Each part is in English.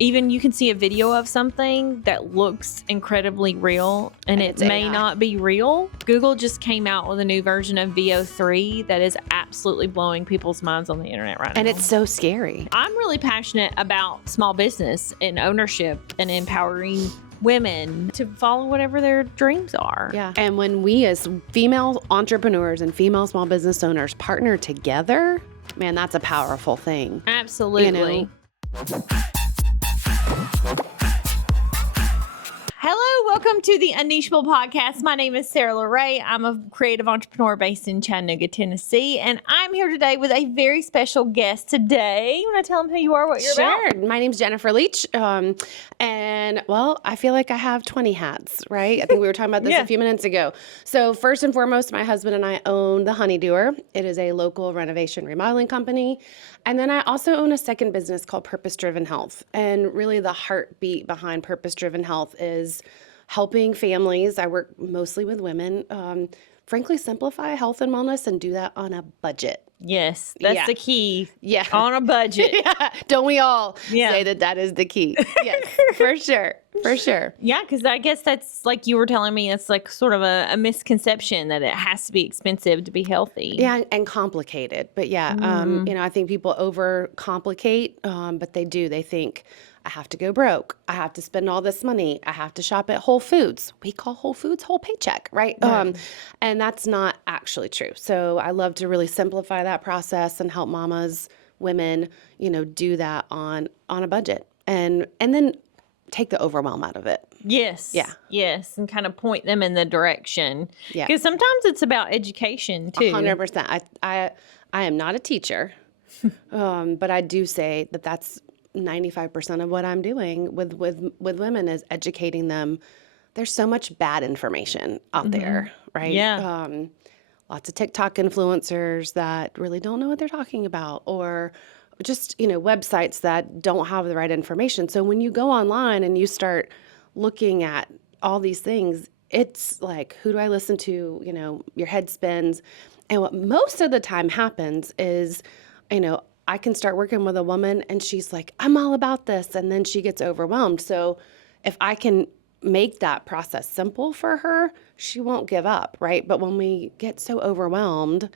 even you can see a video of something that looks incredibly real and it may AI. not be real. Google just came out with a new version of VO3 that is absolutely blowing people's minds on the internet right now. And it's so scary. I'm really passionate about small business and ownership and empowering women to follow whatever their dreams are. Yeah. And when we as female entrepreneurs and female small business owners partner together, man, that's a powerful thing. Absolutely. Hello, welcome to the UnNicheable podcast. My name is Sarah LeRae. I'm a creative entrepreneur based in Chattanooga, Tennessee, and I'm here today with a very special guest today. You want to tell them who you are, what you're about? Sure. My name's Jennifer Leach, and well, I feel like I have 20 hats, right? I think we were talking about this a few minutes ago. So first and foremost, my husband and I own the Doer. It is a local renovation remodeling company. And then I also own a second business called Purpose Driven Health. And really the heartbeat behind Purpose Driven Health is helping families. I work mostly with women, frankly, simplify health and wellness and do that on a budget. Yes, that's the key. Yeah. On a budget. Yeah. Don't we all say that is the key? Yes, for sure. For sure. Yeah, because I guess that's like you were telling me, it's like sort of a misconception that it has to be expensive to be healthy. Yeah, and complicated. But yeah, I think people overcomplicate, but they do. They think, I have to go broke. I have to spend all this money. I have to shop at Whole Foods. We call Whole Foods whole paycheck, right? And that's not actually true. So I love to really simplify that process and help mamas, women, do that on a budget. And then take the overwhelm out of it. Yes. Yeah. Yes. And kind of point them in the direction. Yeah. Because sometimes it's about education too. 100%. I am not a teacher, but I do say that that's 95% of what I'm doing with women is educating them. There's so much bad information out there, right? Yeah. Lots of TikTok influencers that really don't know what they're talking about, or just, websites that don't have the right information. So when you go online and you start looking at all these things, it's like, who do I listen to? Your head spins. And what most of the time happens is, I can start working with a woman and she's like, I'm all about this. And then she gets overwhelmed. So if I can make that process simple for her, she won't give up, right? But when we get so overwhelmed,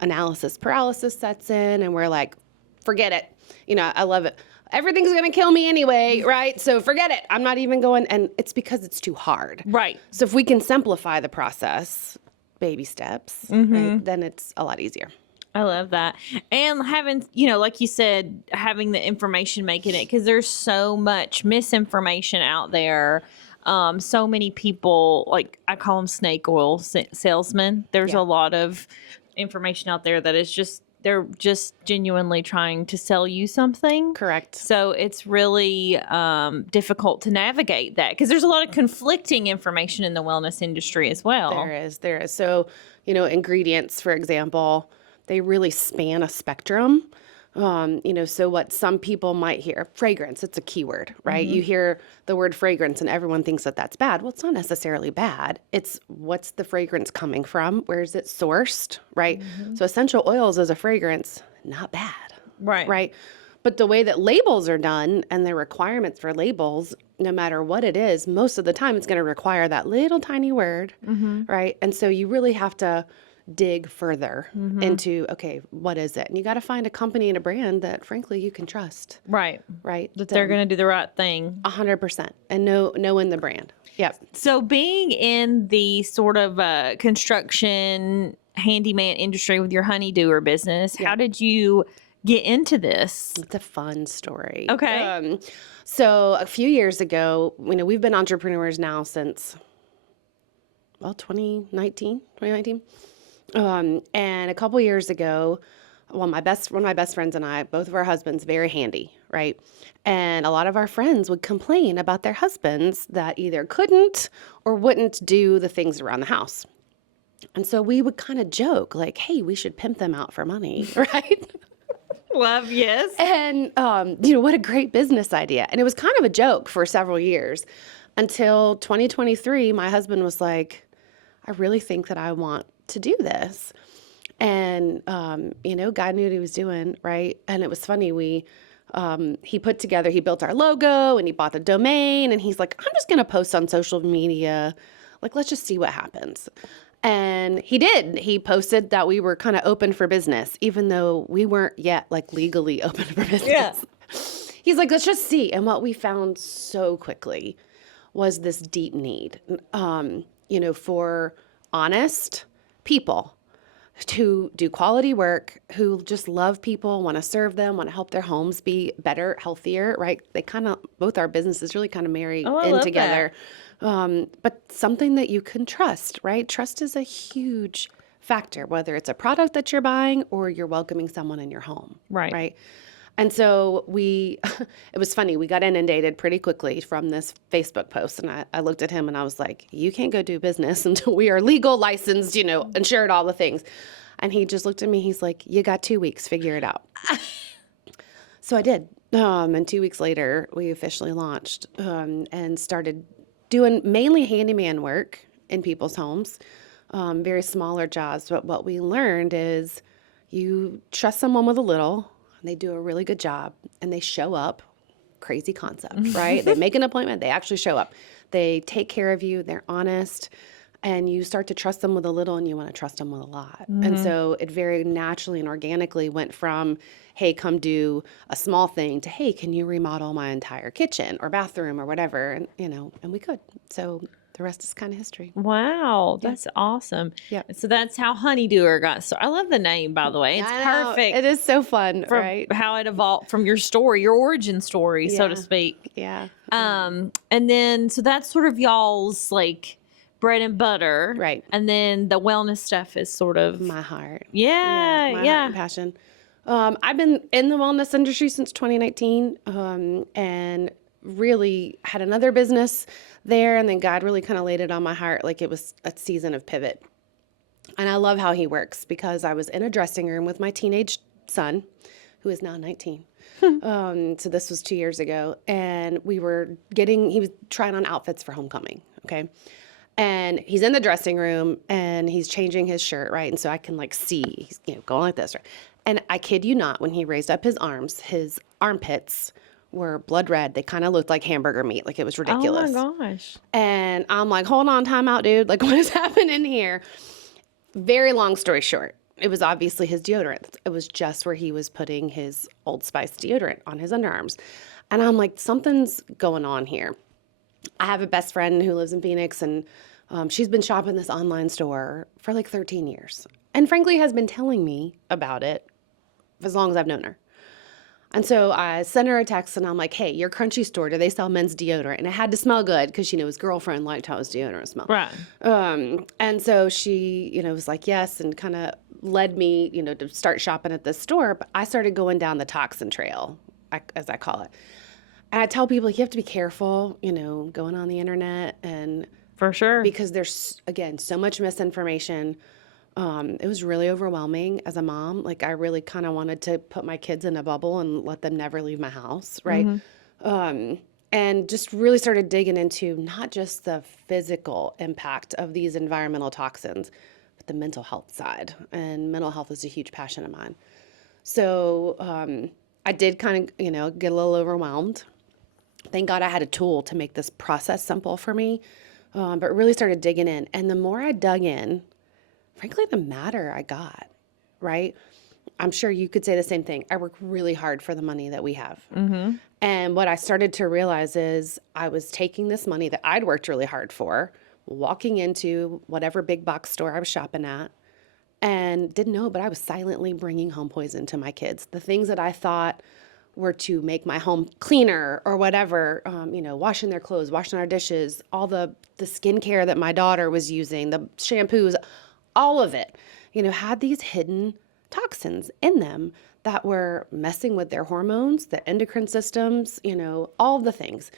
analysis paralysis sets in and we're like, forget it. I love it. Everything's going to kill me anyway, right? So forget it. I'm not even going. And it's because it's too hard. Right. So if we can simplify the process, baby steps, right, then it's a lot easier. I love that. And having, like you said, having the information, making it, because there's so much misinformation out there. So many people, like I call them snake oil salesmen. There's a lot of information out there that is they're just genuinely trying to sell you something. Correct. So it's really difficult to navigate that because there's a lot of conflicting information in the wellness industry as well. There is. So, ingredients, for example, they really span a spectrum. So what some people might hear, fragrance, it's a keyword, right? You hear the word fragrance and everyone thinks that that's bad. Well, it's not necessarily bad. It's what's the fragrance coming from? Where is it sourced, right? So essential oils as a fragrance, not bad. Right. Right. But the way that labels are done and the requirements for labels, no matter what it is, most of the time it's going to require that little tiny word, right? And so you really have to dig further into, okay, what is it? And you got to find a company and a brand that, frankly, you can trust. Right. Right. That they're going to do the right thing. 100%. And knowing the brand. Yep. So being in the sort of construction handyman industry with your Doer business, how did you get into this? It's a fun story. Okay. So a few years ago, we've been entrepreneurs now since, 2019. And a couple years ago, one of my best friends and I, both of our husbands, very handy, right? And a lot of our friends would complain about their husbands that either couldn't or wouldn't do the things around the house. And so we would kind of joke like, hey, we should pimp them out for money, right? Love, yes. And, what a great business idea. And it was kind of a joke for several years until 2023, my husband was like, I really think that I want to do this. And, God knew what he was doing, right? And it was funny. We he built our logo and he bought the domain and he's like, I'm just going to post on social media. Like, let's just see what happens. And he did. He posted that we were kind of open for business, even though we weren't yet like legally open for business. Yeah. He's like, let's just see. And what we found so quickly was this deep need, for honest people to do quality work, who just love people, want to serve them, want to help their homes be better, healthier, right? They kind of, both our businesses really kind of marry I in love together. But something that you can trust, right? Trust is a huge factor, whether it's a product that you're buying or you're welcoming someone in your home. Right. And so it was funny. We got inundated pretty quickly from this Facebook post. And I looked at him and I was like, you can't go do business until we are legal, licensed, insured, all the things. And he just looked at me. He's like, you got 2 weeks, figure it out. So I did. And 2 weeks later, we officially launched and started doing mainly handyman work in people's homes, very smaller jobs. But what we learned is you trust someone with a little, and they do a really good job, and they show up. Crazy concept, right? They make an appointment, they actually show up. They take care of you, they're honest, and you start to trust them with a little and you want to trust them with a lot. And so it very naturally and organically went from, hey, come do a small thing, to, hey, can you remodel my entire kitchen or bathroom or whatever? And, and we could. So the rest is kind of history. Wow, that's awesome. Yeah. So that's how Doer got started. I love the name, by the way. It's I know. perfect. It is so fun, from right? how it evolved from your story, your origin story, so to speak. Yeah. And then, so that's sort of y'all's like bread and butter. Right. And then the wellness stuff is sort of My heart. Yeah. My heart and passion. I've been in the wellness industry since 2019, and really had another business there. And then God really kind of laid it on my heart like it was a season of pivot. And I love how he works, because I was in a dressing room with my teenage son, who is now 19. So this was 2 years ago. And he was trying on outfits for homecoming. Okay. And he's in the dressing room and he's changing his shirt, right? And so I can see he's going like this, right? And I kid you not, when he raised up his arms, his armpits were blood red. They kind of looked like hamburger meat. Like, it was ridiculous. Oh my gosh. And I'm like, hold on, time out, dude. Like, what is happening here? Very long story short, it was obviously his deodorant. It was just where he was putting his Old Spice deodorant on his underarms. And I'm like, something's going on here. I have a best friend who lives in Phoenix, and she's been shopping this online store for like 13 years. And frankly, has been telling me about it as long as I've known her. And so I sent her a text and I'm like, hey, your Crunchy store, do they sell men's deodorant? And it had to smell good, because, his girlfriend liked how his deodorant smelled. Right. And so she, was like, yes, and kind of led me, to start shopping at this store. But I started going down the toxin trail, as I call it. And I tell people, you have to be careful, going on the internet, and For sure. because there's, again, so much misinformation. It was really overwhelming as a mom. Like, I really kind of wanted to put my kids in a bubble and let them never leave my house, right? And just really started digging into not just the physical impact of these environmental toxins, but the mental health side. And mental health is a huge passion of mine. So I did kind of, get a little overwhelmed. Thank God I had a tool to make this process simple for me, but really started digging in. And the more I dug in, frankly, the madder I got, right? I'm sure you could say the same thing. I work really hard for the money that we have. And what I started to realize is I was taking this money that I'd worked really hard for, walking into whatever big box store I was shopping at, and didn't know, but I was silently bringing home poison to my kids. The things that I thought were to make my home cleaner or whatever, washing their clothes, washing our dishes, all the skincare that my daughter was using, the shampoos, all of it, had these hidden toxins in them that were messing with their hormones, the endocrine systems, all the things.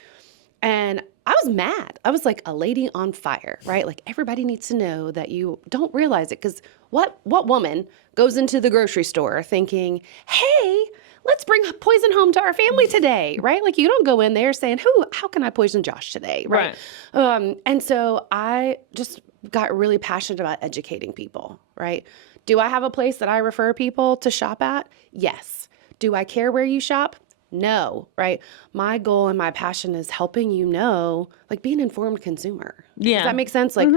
And I was mad. I was like a lady on fire, right? Like, everybody needs to know that you don't realize it. Because what woman goes into the grocery store thinking, hey, let's bring poison home to our family today, right? Like, you don't go in there saying, how can I poison Josh today, right? And so I just got really passionate about educating people, right? Do I have a place that I refer people to shop at? Yes. Do I care where you shop? know, right? My goal and my passion is helping you know, like be an informed consumer. Yeah. Does that make sense? Like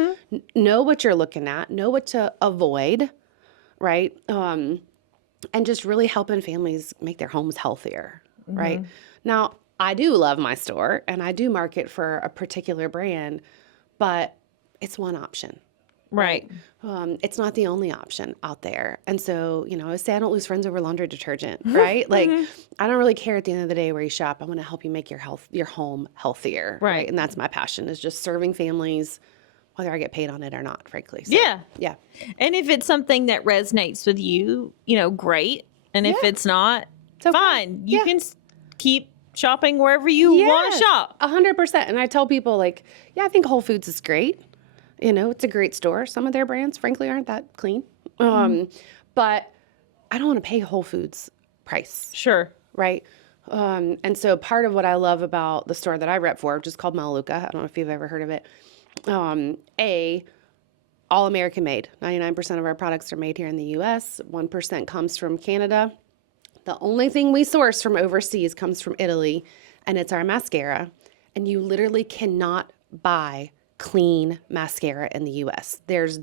know what you're looking at, know what to avoid, right? And just really helping families make their homes healthier, right? Now, I do love my store and I do market for a particular brand, but it's one option. Right. It's not the only option out there. And so, I always say I don't lose friends over laundry detergent, right? Like, I don't really care at the end of the day where you shop. I want to help you make your home healthier, right? And that's my passion, is just serving families, whether I get paid on it or not, frankly. So, Yeah. yeah. And if it's something that resonates with you, great. And if it's not, okay. fine. You Yeah. can keep shopping wherever you want to shop. 100%. And I tell people, like, I think Whole Foods is great. It's a great store. Some of their brands, frankly, aren't that clean. But I don't want to pay Whole Foods price. Sure. Right? And so part of what I love about the store that I rep for, which is called Melaleuca, I don't know if you've ever heard of it, all American made. 99% of our products are made here in the U.S. 1% comes from Canada. The only thing we source from overseas comes from Italy, and it's our mascara. And you literally cannot buy clean mascara in the U.S. There's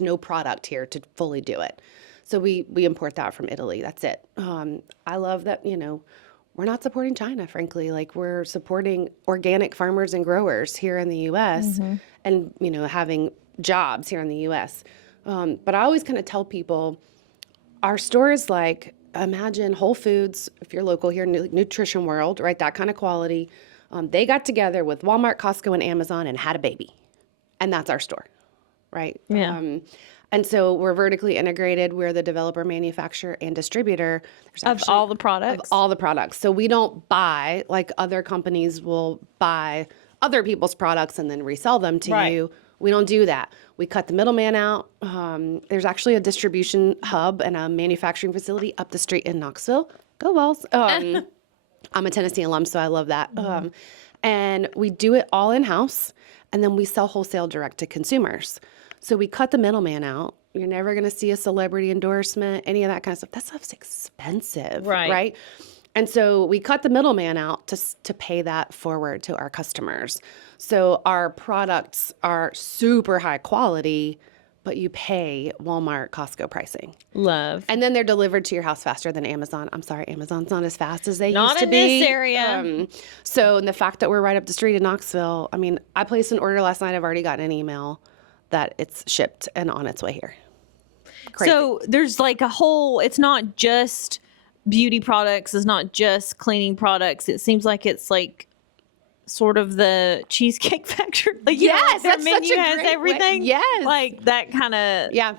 no product here to fully do it. So we import that from Italy. That's it. I love that, we're not supporting China, frankly. Like, we're supporting organic farmers and growers here in the U.S. and, having jobs here in the U.S. But I always kind of tell people our store is like, imagine Whole Foods, if you're local here, Nutrition World, right? That kind of quality. They got together with Walmart, Costco, and Amazon and had a baby. And that's our store, right? Yeah. And so we're vertically integrated. We're the developer, manufacturer, and distributor. Of all the products? Of all the products. So we don't buy, like other companies will buy other people's products and then resell them to you. We don't do that. We cut the middleman out. There's actually a distribution hub and a manufacturing facility up the street in Knoxville. Go Vols. I'm a Tennessee alum, so I love that. And we do it all in-house, and then we sell wholesale direct to consumers. So we cut the middleman out. You're never going to see a celebrity endorsement, any of that kind of stuff. That stuff's expensive, right? And so we cut the middleman out to pay that forward to our customers. So our products are super high quality, but you pay Walmart, Costco pricing. Love. And then they're delivered to your house faster than Amazon. I'm sorry, Amazon's not as fast as they Not used to in be. this area. So the fact that we're right up the street in Knoxville, I mean, I placed an order last night. I've already gotten an email that it's shipped and on its way here. Crazy. So there's like it's not just beauty products. It's not just cleaning products. It seems like it's like sort of the Cheesecake Factory. Like, yes, their that's menu such a has great everything. Way. Yes. Like that kind of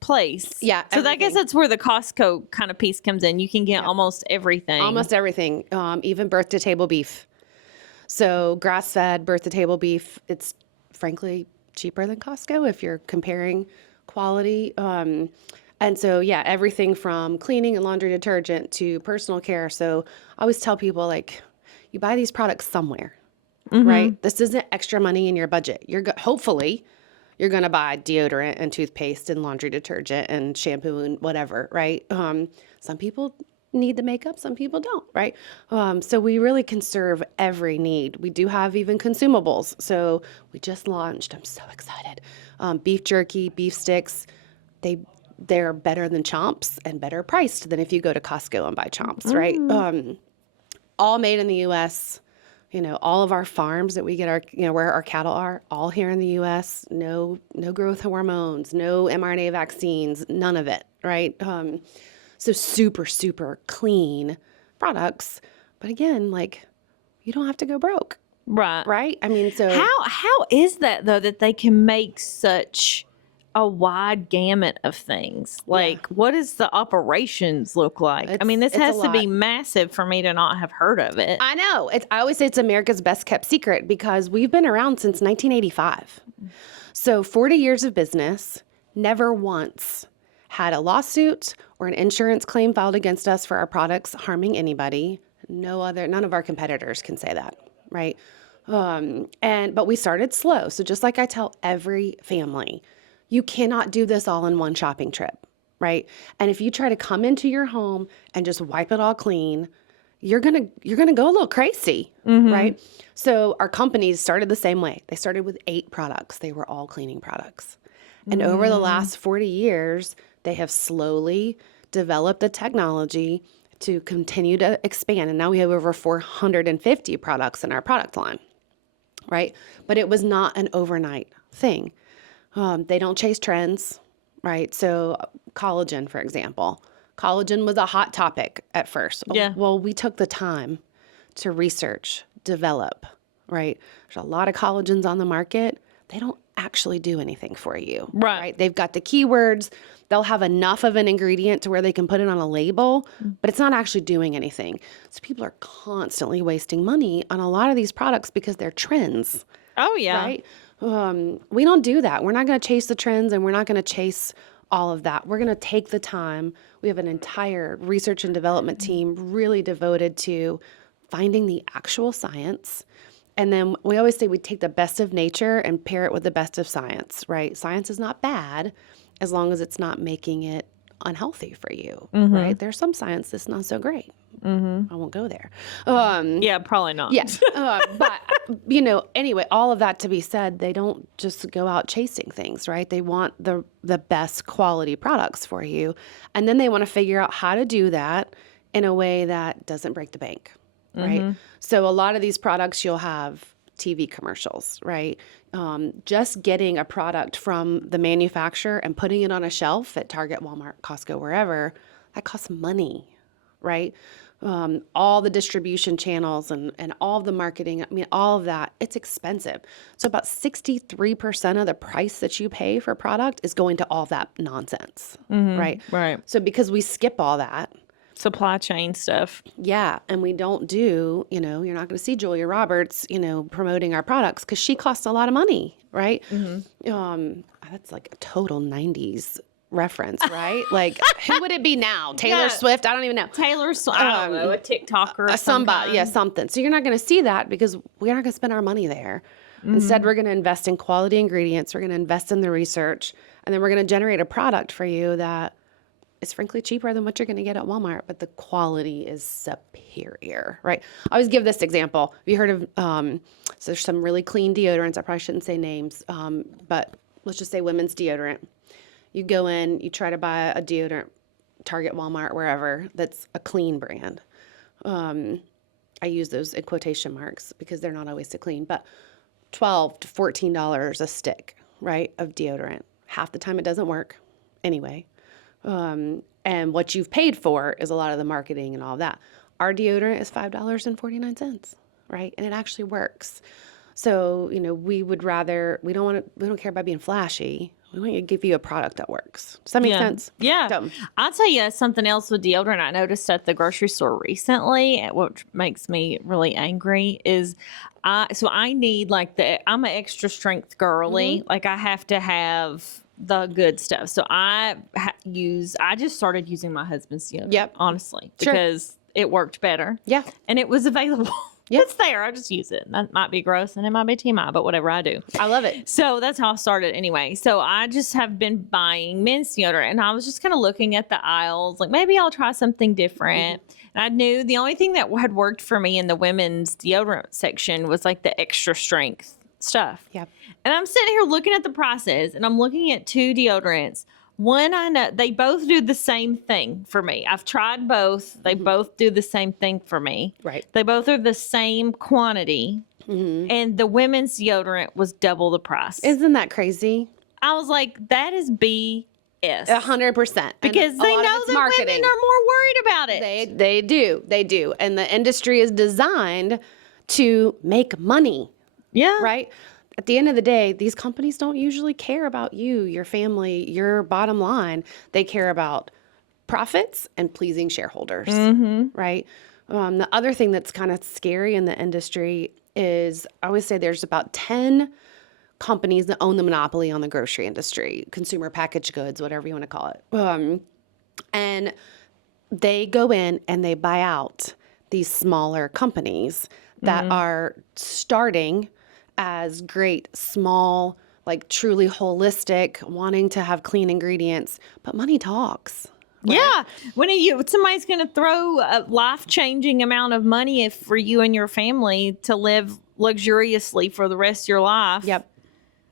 place. Yeah. So I guess that's where the Costco kind of piece comes in. You can get almost everything. Almost everything, even birth-to-table beef. So grass-fed birth-to-table beef, it's frankly cheaper than Costco if you're comparing quality. And so, everything from cleaning and laundry detergent to personal care. So I always tell people, like, you buy these products somewhere, right? This isn't extra money in your budget. Hopefully, you're going to buy deodorant and toothpaste and laundry detergent and shampoo and whatever, right? Some people need the makeup, some people don't, right? So we really can serve every need. We do have even consumables. So we just launched, I'm so excited, beef jerky, beef sticks. They're better than Chomps and better priced than if you go to Costco and buy Chomps, right? All made in the U.S., all of our farms that we get our, where our cattle are, all here in the U.S., no growth hormones, no mRNA vaccines, none of it, right? So super, super clean products. But again, like, you don't have to go broke. Right? I mean, so. How is that, though, that they can make such a wide gamut of things? Like, what does the operations look like? I mean, this has to be massive for me to not have heard of it. I know. I always say it's America's best kept secret because we've been around since 1985. So 40 years of business, never once had a lawsuit or an insurance claim filed against us for our products harming anybody. None of our competitors can say that, right? But we started slow. So just like I tell every family, you cannot do this all in one shopping trip, right? And if you try to come into your home and just wipe it all clean, you're gonna go a little crazy, right? So our companies started the same way. They started with 8 products. They were all cleaning products. And over the last 40 years, they have slowly developed the technology to continue to expand. And now we have over 450 products in our product line, right? But it was not an overnight thing. They don't chase trends, right? So collagen, for example. Collagen was a hot topic at first. Yeah. Well, we took the time to research, develop, right? There's a lot of collagens on the market. They don't actually do anything for you, Right. They've got the keywords. They'll have enough of an ingredient to where they can put it on a label, but it's not actually doing anything. So people are constantly wasting money on a lot of these products because they're trends, Oh, yeah. right? We don't do that. We're not going to chase the trends, and we're not going to chase all of that. We're going to take the time. We have an entire research and development team really devoted to finding the actual science. And then we always say we take the best of nature and pair it with the best of science, right? Science is not bad as long as it's not making it unhealthy for you, right? There's some science that's not so great. I won't go there. Yeah, probably not. Yes. But, anyway, all of that to be said, they don't just go out chasing things, right? They want the best quality products for you. And then they want to figure out how to do that in a way that doesn't break the bank, right? So a lot of these products, you'll have TV commercials, right? Just getting a product from the manufacturer and putting it on a shelf at Target, Walmart, Costco, wherever, that costs money, right? All the distribution channels and all of the marketing, all of that, it's expensive. So about 63% of the price that you pay for a product is going to all that nonsense, right? Right. So because we skip all that, Supply chain stuff. yeah, and we don't do, you're not going to see Julia Roberts, promoting our products because she costs a lot of money, right? That's like a total 90s reference, right? Like, who would it be now? Taylor Yeah. Swift? I don't even know. Taylor Swift, I don't know, a TikToker or Somebody, yeah, something. something. So you're not going to see that because we're not going to spend our money there. Instead, we're going to invest in quality ingredients. We're going to invest in the research, and then we're going to generate a product for you that is frankly cheaper than what you're going to get at Walmart, but the quality is superior, right? I always give this example. Have you heard of, so there's some really clean deodorants. I probably shouldn't say names, but let's just say women's deodorant. You go in, you try to buy a deodorant, Target, Walmart, wherever, that's a clean brand. I use those in quotation marks because they're not always so clean, but $12 to $14 a stick, right, of deodorant. Half the time it doesn't work anyway. And what you've paid for is a lot of the marketing and all that. Our deodorant is $5.49, right? And it actually works. So, we don't care about being flashy. We want to give you a product that works. Does that make sense? Yeah. So, I'll tell you something else with deodorant I noticed at the grocery store recently, what makes me really angry is I need I'm an extra strength girly. Like I have to have the good stuff. So I just started using my husband's deodorant, Yep. honestly, Sure. because it worked better. yeah. And it was available. Yep. It's there. I just use it. That might be gross and it might be TMI, but whatever, I do. I love it. So that's how I started anyway. So I just have been buying men's deodorant and I was just kind of looking at the aisles, like maybe I'll try something different. And I knew the only thing that had worked for me in the women's deodorant section was like the extra strength stuff. Yep. And I'm sitting here looking at the prices and I'm looking at 2 deodorants. One, I know they both do the same thing for me. I've tried both. They both do the same thing for me. Right. They both are the same quantity. And the women's deodorant was double the price. Isn't that crazy? I was like, that is BS. 100%. Because they know that women are more worried about it. They do. And the industry is designed to make money, Yeah. right? At the end of the day, these companies don't usually care about you, your family, your bottom line. They care about profits and pleasing shareholders, right? The other thing that's kind of scary in the industry is I always say there's about 10 companies that own the monopoly on the grocery industry, consumer packaged goods, whatever you want to call it. And they go in and they buy out these smaller companies that are starting as great, small, like truly holistic, wanting to have clean ingredients. But money talks, Yeah. When somebody's going to throw a life-changing amount of money for you and your family to live luxuriously for the rest of your life. Yep.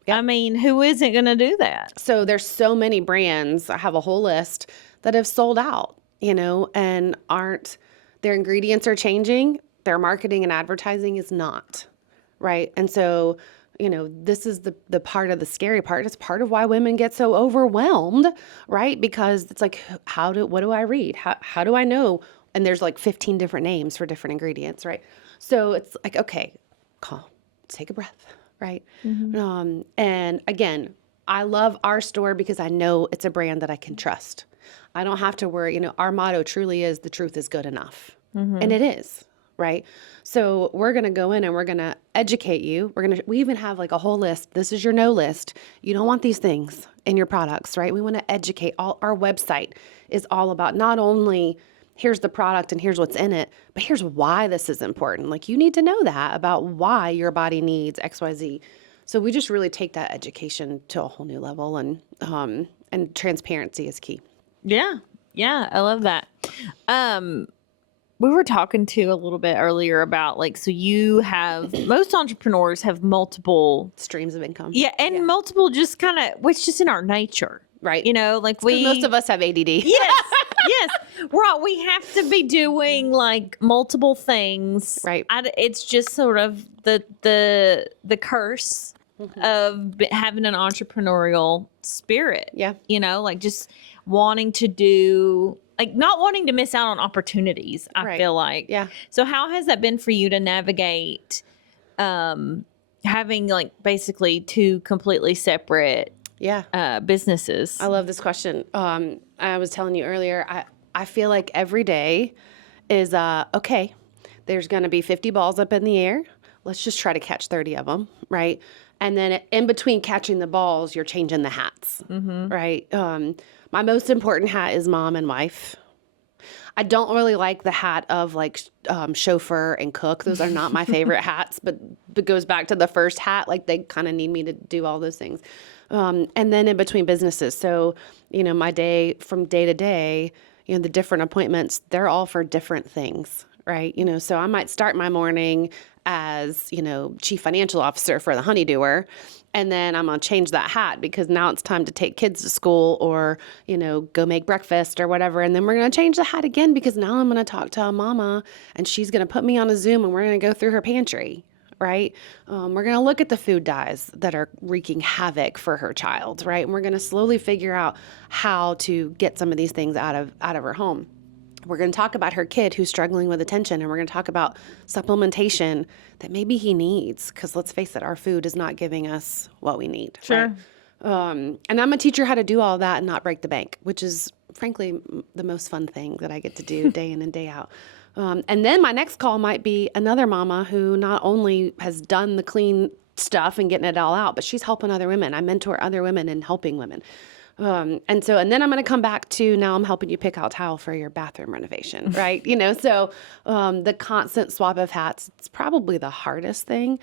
I mean, who isn't going to do that? So there's so many brands, I have a whole list, that have sold out, and their ingredients are changing. Their marketing and advertising is not, right? And so, this is the part of the scary part. It's part of why women get so overwhelmed, right? Because it's like, what do I read? How do I know? And there's like 15 different names for different ingredients, right? So it's like, okay, take a breath. Right. And again, I love our store because I know it's a brand that I can trust. I don't have to worry. Our motto truly is the truth is good enough. And it is. Right. So we're going to go in and we're going to educate you. We even have like a whole list. This is your no list. You don't want these things in your products. Right. We want to educate. Our website is all about not only here's the product and here's what's in it, but here's why this is important. Like, you need to know that about why your body needs XYZ. So we just really take that education to a whole new level, and transparency is key. Yeah. Yeah. I love that. We were talking to a little bit earlier about so you have, most entrepreneurs have multiple streams of income. Yeah. And multiple just kind of, which is in our nature. Right. Most of us have ADD. Yes. Yes. We have to be doing multiple things. Right. It's just sort of the curse of having an entrepreneurial spirit. Yeah. Just wanting to do, not wanting to miss out on opportunities, I feel like. Yeah. So how has that been for you to navigate having basically two completely separate businesses? I love this question. I was telling you earlier, I feel like every day is, okay, there's going to be 50 balls up in the air. Let's just try to catch 30 of them, right? And then in between catching the balls, you're changing the hats, right? My most important hat is mom and wife. I don't really like the hat of chauffeur and cook. Those are not my favorite hats, but it goes back to the first hat. They kind of need me to do all those things. And then in between businesses. So, my day from day to day, the different appointments, they're all for different things, right? So I might start my morning as, chief financial officer for the Honeydewer. And then I'm going to change that hat because now it's time to take kids to school or, go make breakfast or whatever. And then we're going to change the hat again because now I'm going to talk to a mama and she's going to put me on a Zoom and we're going to go through her pantry. Right? We're going to look at the food dyes that are wreaking havoc for her child, right? And we're going to slowly figure out how to get some of these things out of her home. We're going to talk about her kid who's struggling with attention, and we're going to talk about supplementation that maybe he needs, because let's face it, our food is not giving us what we need. Sure. Right? And I'm going to teach her how to do all that and not break the bank, which is frankly the most fun thing that I get to do day in and day out. And then my next call might be another mama who not only has done the clean stuff and getting it all out, but she's helping other women. I mentor other women and helping women. And then I'm going to come back to, now I'm helping you pick out tile for your bathroom renovation, right? So the constant swap of hats, it's probably the hardest thing.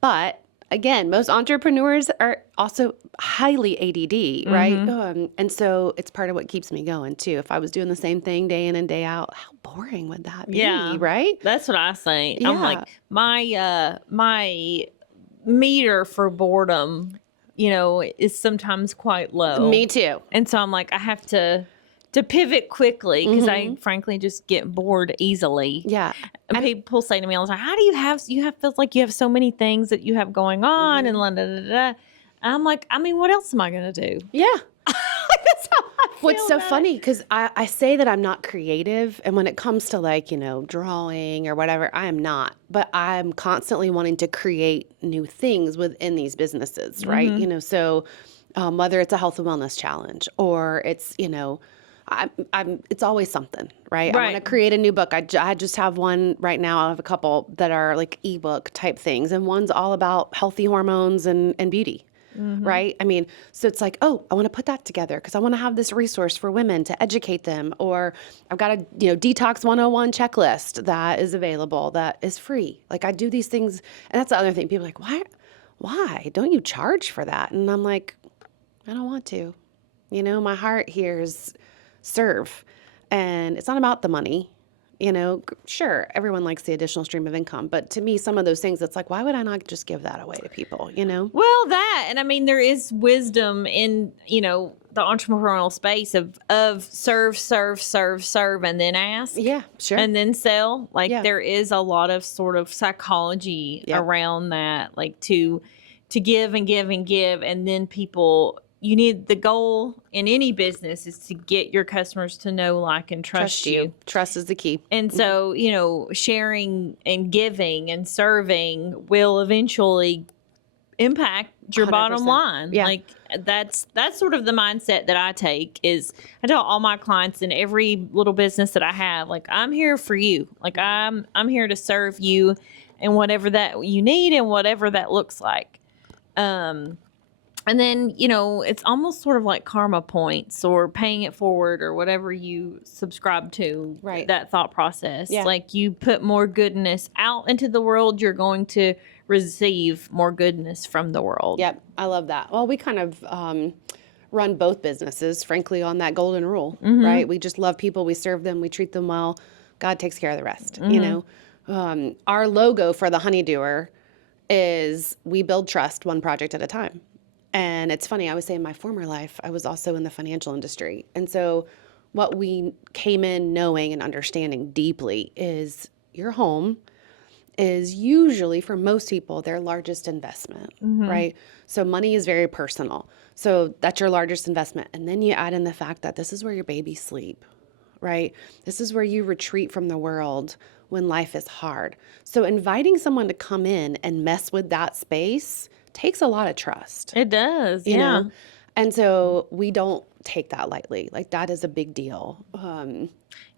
But again, most entrepreneurs are also highly ADD, right? And so it's part of what keeps me going too. If I was doing the same thing day in and day out, how boring would that be, right? That's what I say. Yeah. I'm like, my meter for boredom, is sometimes quite low. Me too. And so I'm like, I have to pivot quickly because I frankly just get bored easily. Yeah. And people say to me all the time, how do feels like you have so many things that you have going on and I'm like, what else am I going to do? Yeah. That's how I feel. What's so funny, because I say that I'm not creative, and when it comes to drawing or whatever, I am not. But I'm constantly wanting to create new things within these businesses, right? So whether it's a health and wellness challenge or it's, it's always something, right? I want to create a new book. I just have one right now. I have a couple that are ebook type things, and one's all about healthy hormones and beauty. Right? So it's I want to put that together because I want to have this resource for women to educate them. Or I've got a, Detox 101 checklist that is available that is free. I do these things. And that's the other thing. People are like, why? Don't you charge for that? And I'm like, I don't want to. My heart here is serve. And it's not about the money. Sure, everyone likes the additional stream of income, but to me, some of those things, it's like, why would I not just give that away to people? Well, and I mean, there is wisdom in, the entrepreneurial space of serve, serve, serve, serve, and then ask. Yeah, sure. And then sell. Like Yeah. there is a lot of sort of psychology Yep. around that, like to give and give and give. And then you need the goal in any business is to get your customers to know, like, and trust you. Trust is the key. And so, sharing and giving and serving will eventually impact your bottom 100%. line. Yeah. Like that's sort of the mindset that I take. Is I tell all my clients in every little business that I have, like, I'm here for you. Like I'm here to serve you and whatever that you need and whatever that looks like. And then, it's almost sort of like karma points or paying it forward or whatever you subscribe to, Right. that thought process. Yeah. Like you put more goodness out into the world, you're going to receive more goodness from the world. Yep, I love that. Well, we kind of run both businesses, frankly, on that golden rule, right? We just love people, we serve them, we treat them well. God takes care of the rest, Our logo for the Honeydewer is we build trust one project at a time. And it's funny, I would say in my former life, I was also in the financial industry. And so what we came in knowing and understanding deeply is your home is usually, for most people, their largest investment, right? So money is very personal. So that's your largest investment. And then you add in the fact that this is where your babies sleep, right? This is where you retreat from the world when life is hard. So inviting someone to come in and mess with that space takes a lot of trust. It does. you Yeah. know? And so we don't take that lightly. Like, that is a big deal.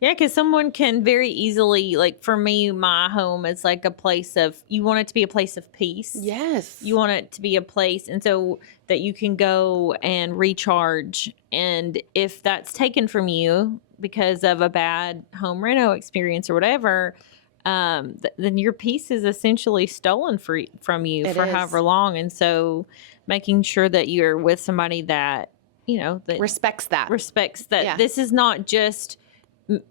Yeah, because someone can very easily, like for me, my home is like a place of, you want it to be a place of peace. Yes. You want it to be a place, and so that you can go and recharge. And if that's taken from you because of a bad home reno experience or whatever, then your peace is essentially stolen from you It for is. however long. And so making sure that you're with somebody that, that respects that. respects that Yeah. this is not just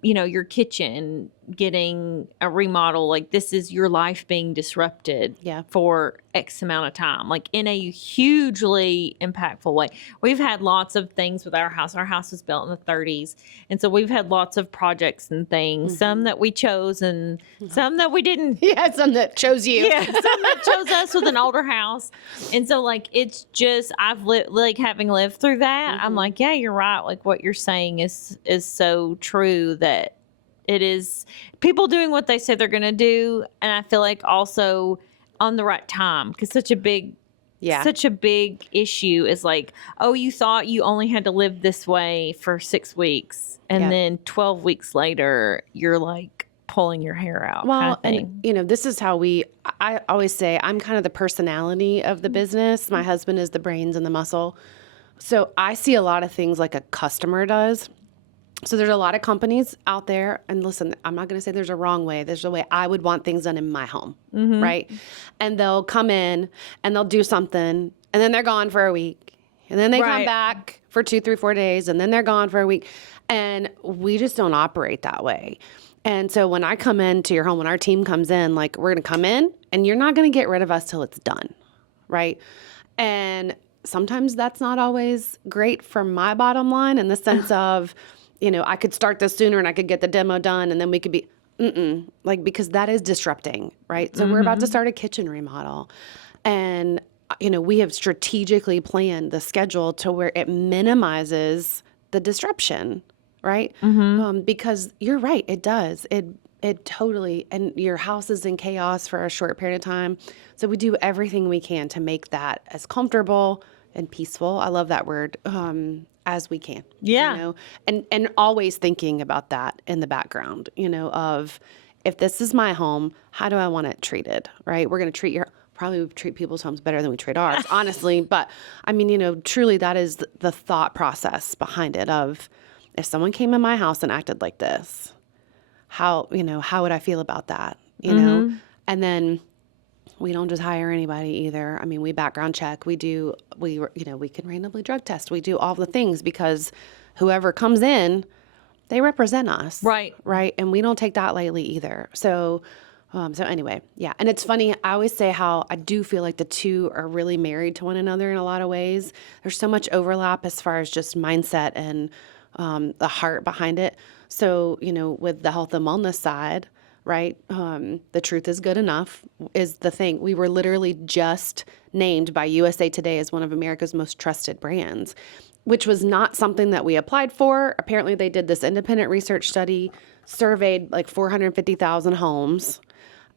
your kitchen getting a remodel. Like, this is your life being disrupted Yeah. for X amount of time, like in a hugely impactful way. We've had lots of things with our house. Our house was built in the 30s. And so we've had lots of projects and things, some that we chose and some that we didn't. Yeah, some that chose you. Yeah, some that chose us with an older house. And so, like, it's just, I've like having lived through that, I'm like, yeah, you're right. Like, what you're saying is so true, that it is people doing what they say they're going to do. And I feel like also on the right time, because such a big issue is like, oh, you thought you only had to live this way for 6 weeks. And Yeah. then 12 weeks later, you're like pulling your hair out. Well, kind of thing. and this is how I always say I'm kind of the personality of the business. My husband is the brains and the muscle. So I see a lot of things like a customer does. So there's a lot of companies out there, and listen, I'm not going to say there's a wrong way. There's a way I would want things done in my home, right? And they'll come in and they'll do something, and then they're gone for a week, and then they come Right. back for 2, 3, 4 days, and then they're gone for a week. And we just don't operate that way. And so when I come into your home, when our team comes in, like, we're going to come in, and you're not going to get rid of us till it's done, right? And sometimes that's not always great for my bottom line, in the sense of, I could start this sooner and I could get the demo done, and then we could be, because that is disrupting, right? So we're about to start a kitchen remodel, and, we have strategically planned the schedule to where it minimizes the disruption, right? Because you're right, it does. It totally, and your house is in chaos for a short period of time. So we do everything we can to make that as comfortable and peaceful, I love that word, as we can. Yeah. And always thinking about that in the background, of, if this is my home, how do I want it treated, right? We're going to probably treat people's homes better than we treat ours, honestly. But I mean, truly that is the thought process behind it, of, if someone came in my house and acted like this, how would I feel about that, And then we don't just hire anybody either. I mean, we background check. We can randomly drug test. We do all the things, because whoever comes in they represent us. Right. Right. And we don't take that lightly either. So anyway, yeah. And it's funny. I always say how I do feel like the two are really married to one another in a lot of ways. There's so much overlap as far as just mindset and the heart behind it. So, with the health and wellness side, right? The truth is good enough is the thing. We were literally just named by USA Today as one of America's most trusted brands, which was not something that we applied for. Apparently, they did this independent research study, surveyed like 450,000 homes,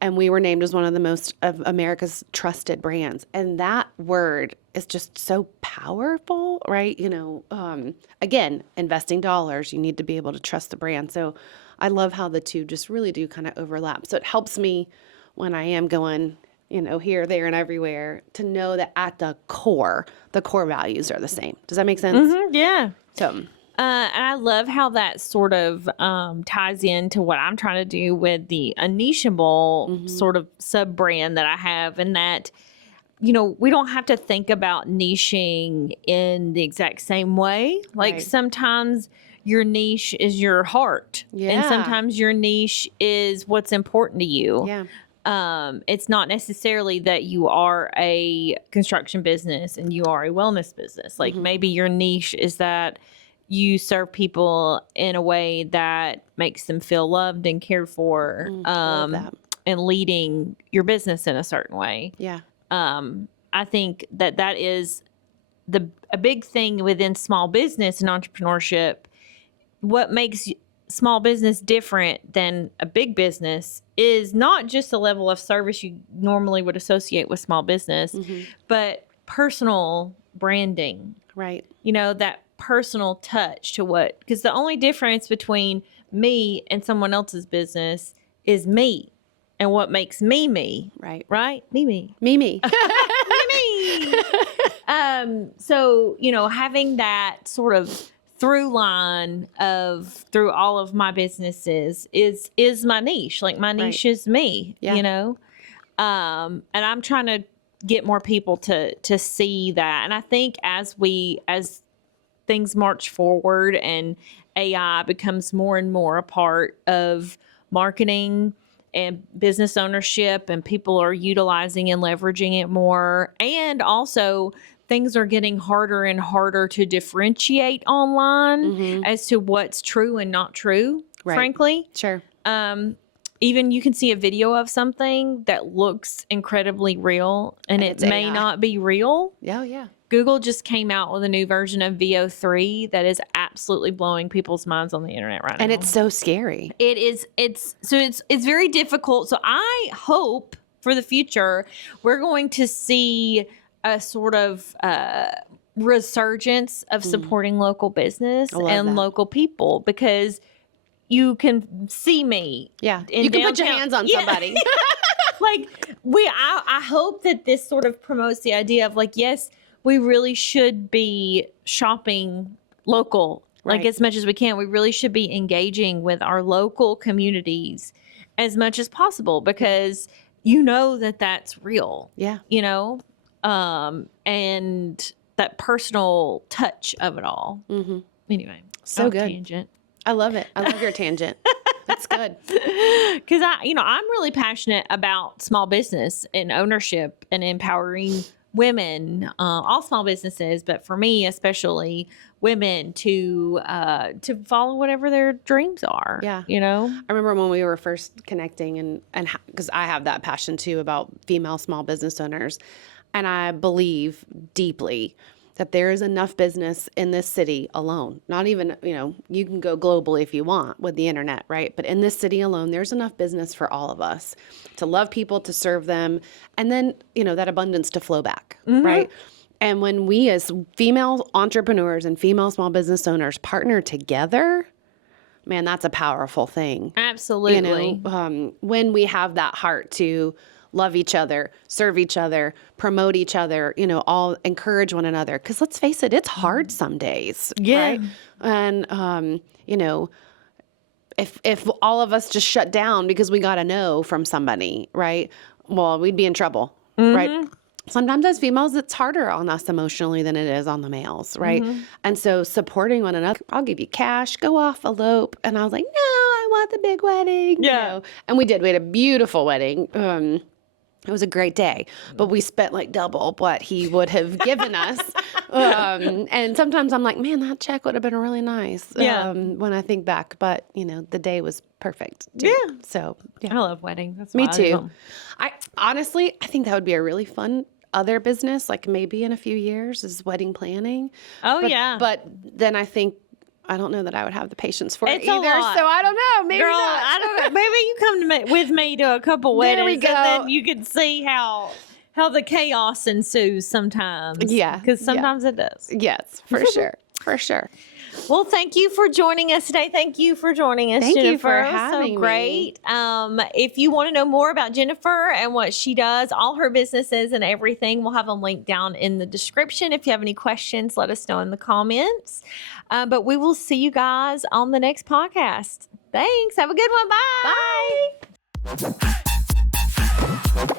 and we were named as one of the most of America's trusted brands. And that word is just so powerful, right? Again, investing dollars, you need to be able to trust the brand. So I love how the two just really do kind of overlap. So it helps me when I am going, here, there, and everywhere to know that at the core values are the same. Does that make sense? Mm-hmm, yeah. So, and I love how that sort of ties into what I'm trying to do with the UnNicheable sort of sub brand that I have, and that, we don't have to think about niching in the exact same way. Like Right. sometimes your niche is your heart, and Yeah. sometimes your niche is what's important to you. yeah. It's not necessarily that you are a construction business and you are a wellness business. Like maybe your niche is that you serve people in a way that makes them feel loved and cared for, I love that. and leading your business in a certain way. Yeah. I think that is a big thing within small business and entrepreneurship. What makes small business different than a big business is not just the level of service you normally would associate with small business, but personal branding. Right. That personal touch to because the only difference between me and someone else's business is me and what makes me me. Right. Right? Me. Me. Me. So, having that sort of through line through all of my businesses is my niche. Like my niche is me, Yeah. and I'm trying to get more people to see that. And I think as things march forward and AI becomes more and more a part of marketing and business ownership, and people are utilizing and leveraging it more, and also things are getting harder and harder to differentiate online as to what's true and not true, frankly. Sure. Even you can see a video of something that looks incredibly real and it it's may AI. not be real. Yeah. Yeah. Google just came out with a new version of VO3 that is absolutely blowing people's minds on the internet right now. And it's so scary. It is. It's very difficult. So I hope for the future we're going to see a sort of resurgence of supporting local business and that. local people, because you can see me. Yeah. in You can put your downtown- hands on Yeah. somebody. Like I hope that this sort of promotes the idea of like, yes, we really should be shopping local, like Right. as much as we can. We really should be engaging with our local communities as much as possible, because that's real, Yeah. and that personal touch of it all. Anyway, So off good. tangent. I love it. I love your tangent. That's good. Because I'm really passionate about small business and ownership and empowering women, all small businesses, but for me especially women to follow whatever their dreams are. Yeah. I I remember when we were first connecting, and because I have that passion too about female small business owners, and I believe deeply that there is enough business in this city alone. Not even, you can go globally if you want with the internet, right? But in this city alone, there's enough business for all of us to love people, to serve them, and then, that abundance to flow back, right? And when we as female entrepreneurs and female small business owners partner together, man, that's a powerful thing. absolutely. When we have that heart to love each other, serve each other, promote each other, all encourage one another. Because let's face it, it's hard some days. Yeah. Right? And, if all of us just shut down because we got a no from somebody, right? Well, we'd be in trouble, right? sometimes as females, it's harder on us emotionally than it is on the males, right? And so supporting one another, I'll give you cash, go off, elope. And I was like, no, I want the big wedding. You know? And we did. We had a beautiful wedding. It was a great day, but we spent like double what he would have given us. And sometimes I'm like, man, that check would have been really nice when I think back. But, you know, the day was perfect. Too. Yeah. So, I love weddings. That's me why I do too. them. I honestly, I think that would be a really fun other business, like maybe in a few years, is wedding planning. Oh, yeah. But then I don't know that I would have the patience for it It's a either. lot. So I don't know. Maybe Girl, not. I don't know. Maybe you come to with me to a couple There weddings, we go. and then you can see how the chaos ensues sometimes. Yeah, because sometimes it does. Yes, for sure. For sure. Well, thank you for joining us today. Thank you for joining us, Thank Jennifer. you for It was having so great. If you want to know more about Jennifer and what she does, all her businesses and everything, we'll have them linked down in the description. If you have any questions, let us know in the comments. But we will see you guys on the next podcast. Thanks. Have a good one. Bye. Bye.